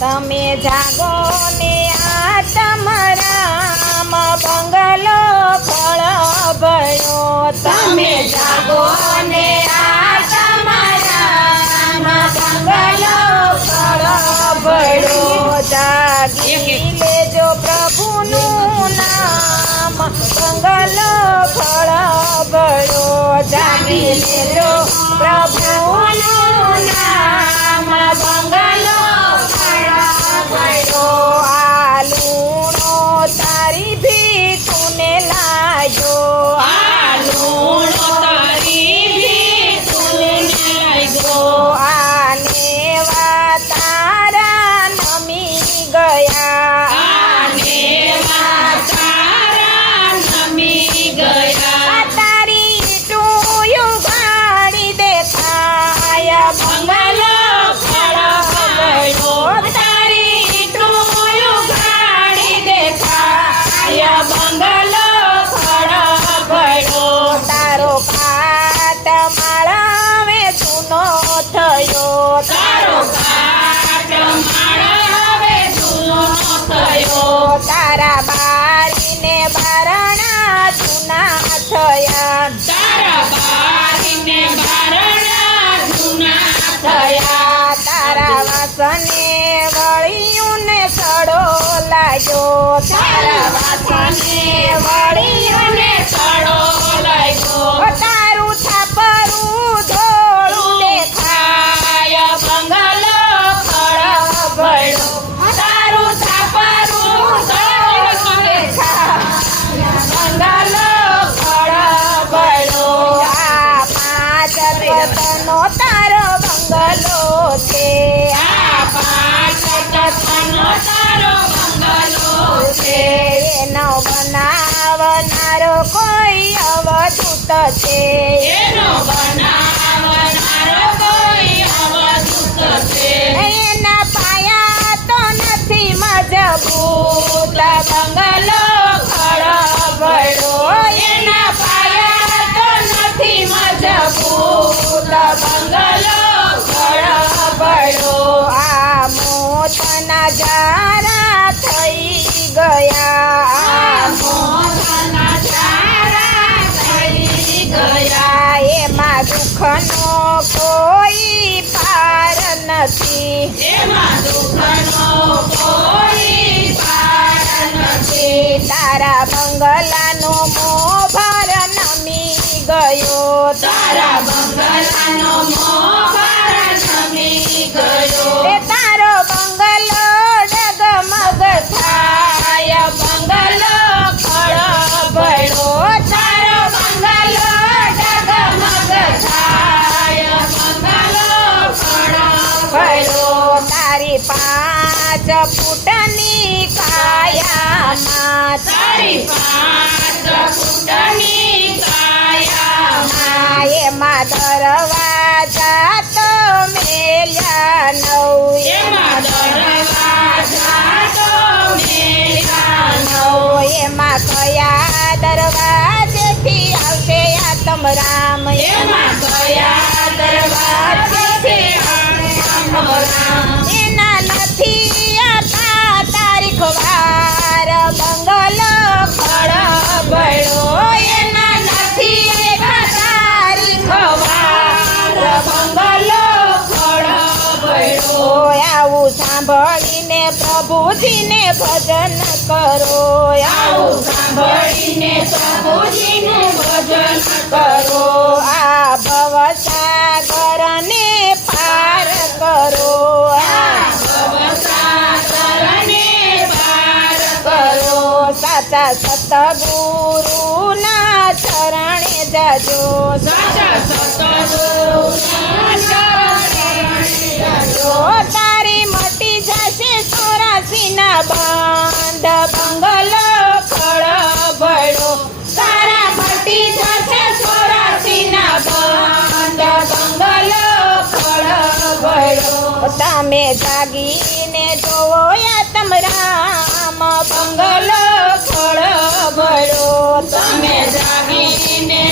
તમે જાગો ને આ તમારામ બંગલો ફળ ભળ્યો. તમે જાગો ને આ તમારામ બંગલો ફળ ભળ્યો. જાગી લેજો પ્રભુનું નામ બંગલો ફળ ભળ્યો. જાગી લેજો પ્રભુનું નામ બંગલો આ લૂણો તારી ભીતુને લાગ્યો. આ લૂણો તારી ભીતુને લાગ્યો. આ નેવા તારા નમી ગયા. આ નેવા તારા નમી ગયા. તારી ટોયું ગાડી દેખાય બંગલો ફળ ભળ્યો. બંગલો ફળ ભળ્યો. તારો કાટ માળાવે ચૂનો થયો. તારો કાટ માળાવે ચૂનો થયો. તારા બારીને બારણા ચૂના થયા. તારા બારીને બારણા જૂના થયા. તારા વાસને વળિયું ને સડો લાગ્યો. તારા વાસને વળિયું ને સડો લાગ્યો. તારું છાપરું ધોળું દેખાય બંગલો ફળ ભળ્યો. તારું છાપરું ધોળું દેખાય. બંગલો ફળ ભળ્યો. આ 5 રત્નો તારો બંગલો છે. આ 5 રત્નો તારો બંગલો છે. એનો બનાવનારો કોઈ અવધૂત છે. એનો બનાવનારો કોઈ અવધૂત છે. એના પાયા તો નથી મજબૂત બંગલો ફળ ભળ્યો. એના પાયા તો નથી મજબૂત. બંગલો ફળ ભળ્યો. આ મોતના જારા થઈ ગયા. આ મોતના જારા થઈ ગયા. એમાં દુઃખનો કોઈ પાર નથી. એમાં દુઃખનો કોઈ પાર નથી. તારા બંગલાનો મોભર નમી ગયો. તારા બંગલાનો મોભાર નમી ગયો. એ તારો બંગલો ડગમગ થાય. બંગલો ફળ ભળ્યો. તારો બંગલો ડગમગ થાય. બંગલો ફળ ભળ્યો. તારી 5 ફૂટની કાયામાં. તારી 5 ફૂટની કાયામાં. એમાં દરવાજા તો મેલ્યા નવ. એમાં દરવાજા તો મેલ્યા નવ. એમાં કયા દરવાજેથી આવશે આત્મ રામ. એમાં કયા દરવાજેથી આત્મ રામ. એના નથી આતા તારીખ વાર બંગલો ફળ ભળ્યો. એના નથી તારીખ વાર બંગલો ફળ ભળ્યો. આવું સાંભળીને પ્રભુજીને ભજન કરો. આવું સાંભળીને પ્રભુજીને ભજન કરો. આ ભવસાગરને પાર કરો. આ ભવસાગરને પાર કરો. સાચા સતગુરુના ચરણે જજો. સાચા સતગુરુના ચરણે જજો. તારી મટી જશે 84ના બંધ બંગલો ફળ ભળ્યો. તારા મટી જશે 84ના બંધ બંગલો ફળ ભળ્યો. તમે જાગીને જોવો આત્મ રામ બંગલો ફળ ભળ્યો. તમે જાગીને